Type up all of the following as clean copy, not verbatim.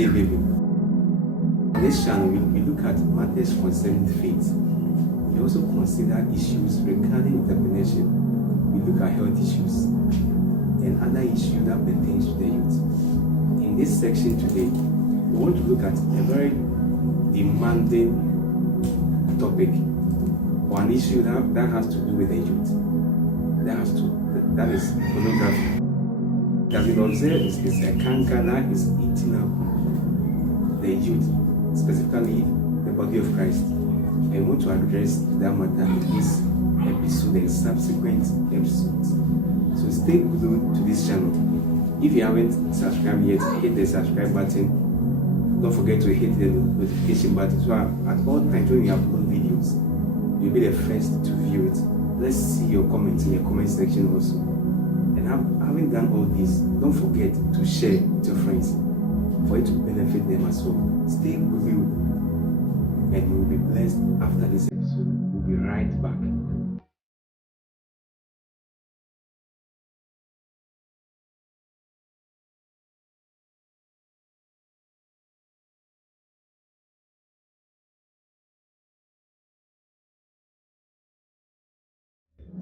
safe haven. On this channel, we look at matters concerning faith. We also consider issues regarding entrepreneurship. We look at health issues and other issues that pertain to the youth. In this section today, we want to look at a very demanding topic or an issue that has to do with the youth. That is pornography. As we observe, is a canker that is eating up the youth, specifically the body of Christ. And we want to address that matter in this episode and subsequent episodes. So stay glued to this channel. If you haven't subscribed yet, hit the subscribe button. Don't forget to hit the notification button so at all times when we upload videos, you'll be the first to view it. Let's see your comments in your comment section also. And having done all this, don't forget to share with your friends for it to benefit them as well. Stay glued and you will be blessed after this episode. We'll be right back.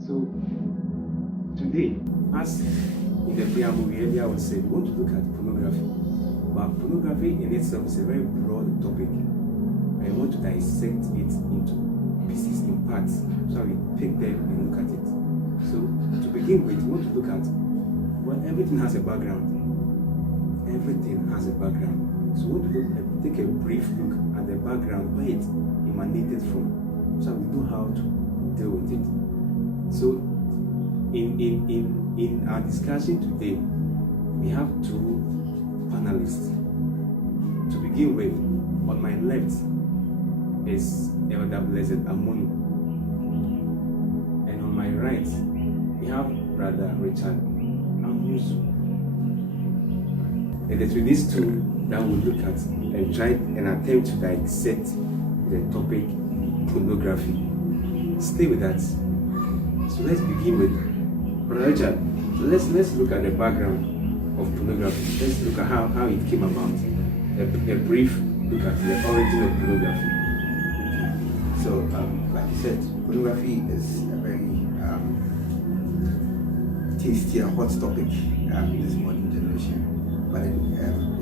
So today, as in the preamble earlier was said, we want to look at pornography. But pornography in itself is a very broad topic. I want to dissect it into pieces, in parts, so we pick them and look at it. So to begin with, we want to look at, well, everything has a background. Everything has a background. So we want to take a brief look at the background, where it emanated from, so we know how to deal with it. So in our discussion today, we have two panelists. To begin with, on my left is Elder Blessed Amonu, and on my right we have Brother Richard Amusu. And it's with these two that we'll look at and try and attempt to dissect the topic pornography. Stay with us. So let's begin with Brother Richard. Let's look at the background of pornography. Let's look at how it came about. A brief look at the origin of pornography. So, like you said, pornography is a very tasty and hot topic in this modern generation. But it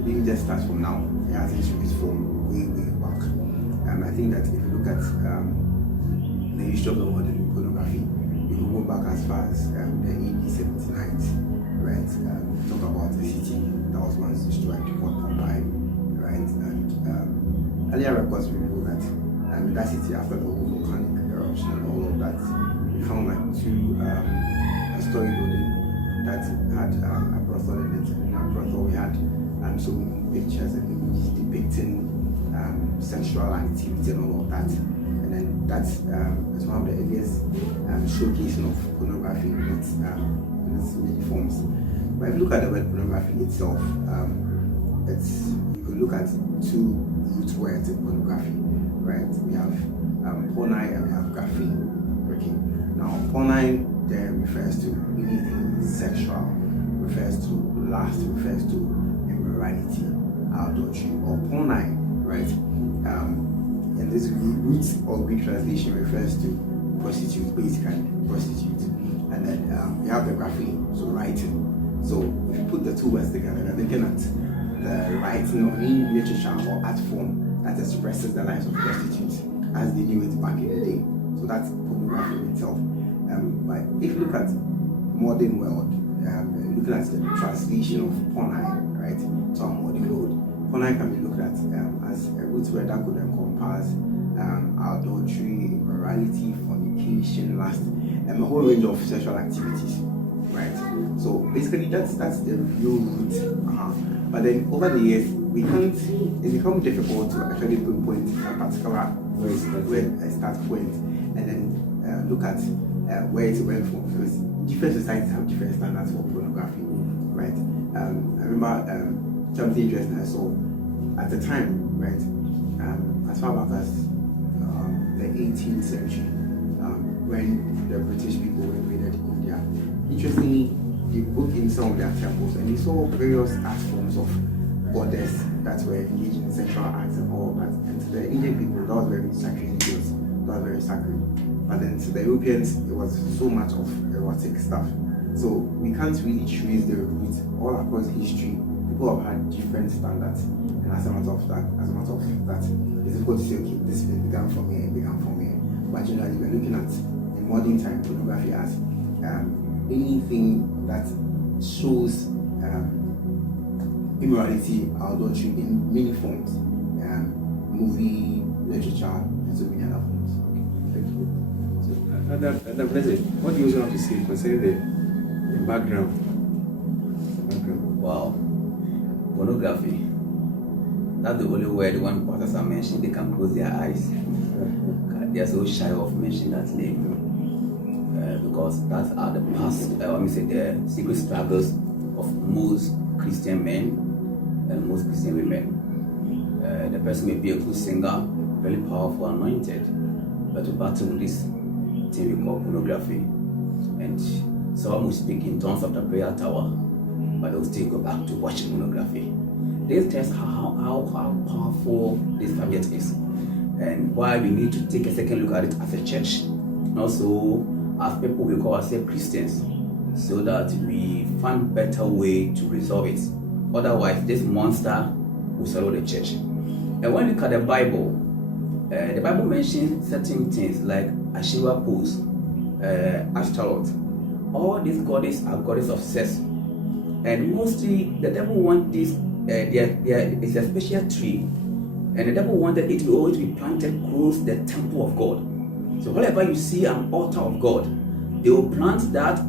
didn't just start from now. It has issues from way back. I think that if you look at the history of the modern pornography, you can go back as far as the AD 79, right? Talk about a city that was once destroyed called Pompeii, right? And earlier records reveal that in that city, after the whole volcanic eruption and all of that, we found like two story building that had a brothel in it. In our brothel, we had so many pictures and images depicting sexual activity and all of that. And then that's one of the earliest showcasing of pornography in its many forms. But if you look at the word pornography itself, you can look at two root words in pornography, right? We have pornai and we have graphene. Okay. Now, pornai there refers to anything sexual, refers to lust, refers to immorality, adultery, or pornai, right? And this root or Greek translation refers to prostitute, basically prostitute. And then we have the graphene, so writing. So if you put the two words together, they're looking at the writing of any literature or art form that expresses the lives of prostitutes as they knew it back in the day. So that's pornography itself. But if you look at modern world, looking at the translation of pornai, right, to our modern world, pornai can be looked at as a root word that could encompass adultery, immorality, fornication, lust, and a whole range of sexual activities, right? So basically that's the real root. But then over the years, it becomes difficult to actually pinpoint a particular start point and then look at where it went from, because different societies have different standards for pornography, right? I remember something interesting I saw at the time, right? As far back as the 18th century, when the British people invaded India. Interestingly, they broke in some of their temples and they saw various art forms of goddess that were engaged in sexual acts and all that. And to the Indian people, that was very sacred. That was very sacred. But then to the Europeans, it was so much of erotic stuff. So we can't really trace the roots all across history. People have had different standards, and as a matter of that, it's difficult to say, okay, this began from here, it began from here. But generally, we're looking at in modern time pornography as anything that shows immorality, adultery in many forms, movie, literature, and so many other forms. Okay, thank you. So, Blessed, what do you also have to say concerning the background? Wow, pornography. That's the only word when pastors are mentioned, they can close their eyes. They are so shy of mentioning that name because that's the past. The secret struggles of most Christian men and most Christian women. The person may be a good singer, very powerful, anointed, but to battle with this thing we call pornography. And some will speak in tongues of the prayer tower, but they'll still go back to watching pornography. This tells how powerful this subject is, and why we need to take a second look at it as a church, and also as people we call ourselves Christians, so that we find better way to resolve it. Otherwise, this monster will swallow the church. And when you look at the Bible mentions certain things like Asherah pose, Ashtaroth. All these goddesses are goddesses of sex, and mostly the devil wants this. It's a special tree, and the devil wanted it to always be planted close to the temple of God. So wherever you see an altar of God, they will plant that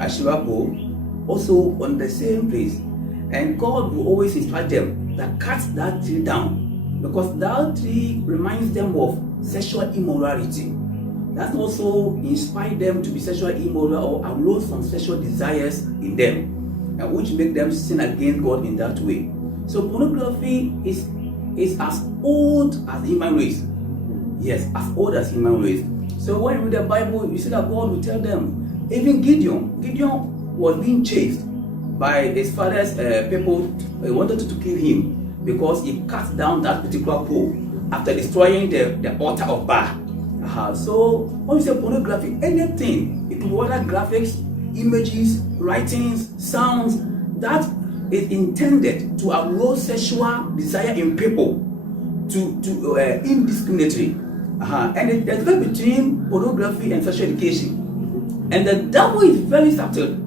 Asherah pole also on the same place, and God will always instruct them that cut that tree down, because that tree reminds them of sexual immorality. That also inspires them to be sexually immoral or arouse some sexual desires in them, and which make them sin against God in that way. So pornography is as old as the human race. Yes, as old as human race. So when you read the Bible, you see that God will tell them. Even Gideon was being chased by his father's people. They wanted to kill him because he cut down that particular pole after destroying the altar of Baal. So when you say pornography, anything, it could be whether graphics, images, writings, sounds, that is intended to arouse sexual desire in people to indiscriminately. And there's a difference between pornography and sexual education. And the devil is very subtle.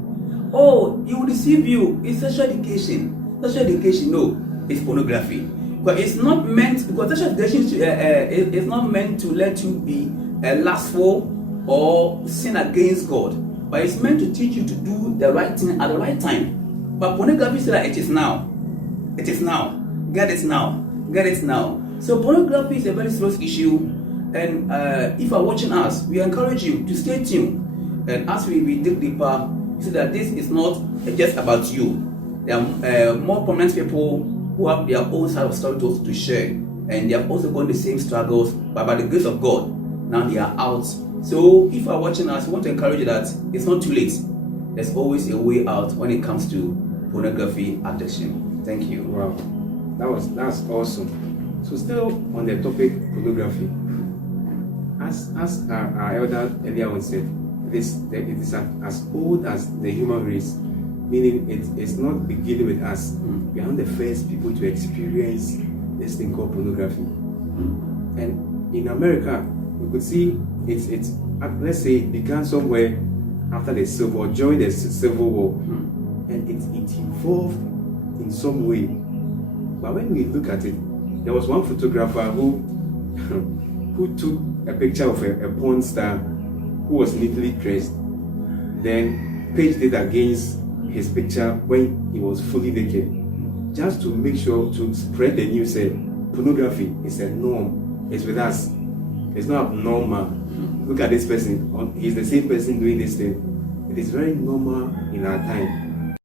Oh, he will deceive you. It's sexual education. Sexual education, no, it's pornography. But it's not meant, because sexual education is not meant to let you be lustful or sin against God. But it's meant to teach you to do the right thing at the right time. But pornography says that it is now. It is now. Get it now. Get it now. So pornography is a very serious issue. And if you are watching us, we encourage you to stay tuned. And as we dig deeper, you see that this is not just about you. There are more prominent people who have their own side of story to share. And they have also gone the same struggles, but by the grace of God, now they are out. So if you are watching us, we want to encourage you that it's not too late. There's always a way out when it comes to pornography addiction. Thank you. Wow, that's awesome. So still on the topic pornography, as our elder earlier on said, it is as old as the human race, meaning it's not beginning with us. We are not the first people to experience this thing called pornography. And in America, we could see it's let's say it began somewhere after the Civil War, during the Civil War, and it evolved in some way. But when we look at it, there was one photographer who took a picture of a porn star who was neatly dressed, then paged it against his picture when he was fully naked, just to make sure to spread the news that pornography is a norm. It's with us. It's not abnormal. Look at this person. He's the same person doing this thing. It is very normal in our time.